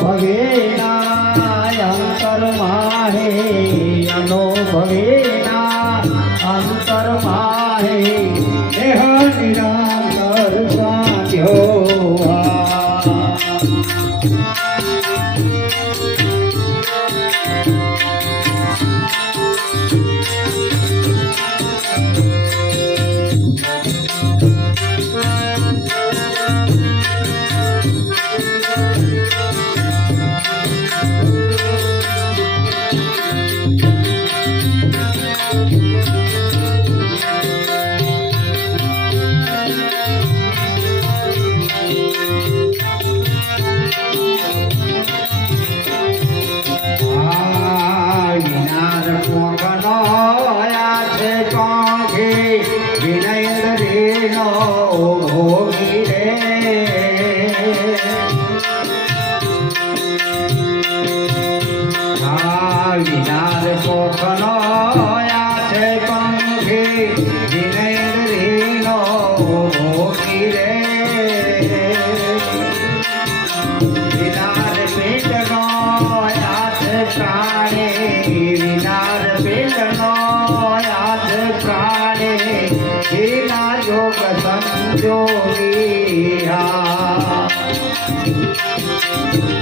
ભગે પાંખે વિનય રેનો ભોગી રે. વિનાદ પોખનો છે પંખે વિનય રેનો ભોગી રે. 啊。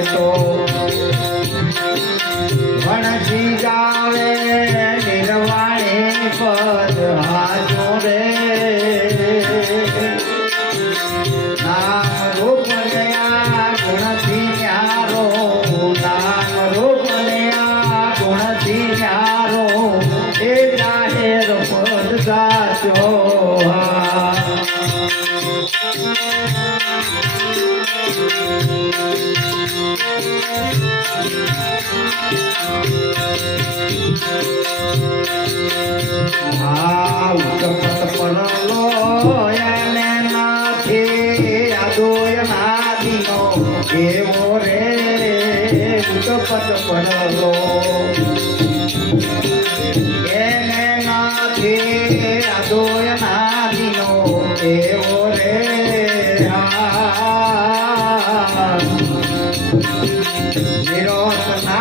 তো આ ઉત્તમ પરલો એને નાથે આદોય નાદીનો એવો રે ઉત્તમ પરલો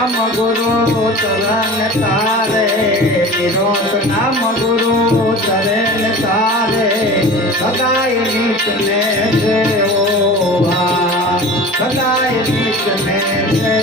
નામ ગુરુ તરણ તારે નિરોધ નામ ગુરુ તરણ તારે સદાય નીત ને સેવો સદાય નીત ને સેવો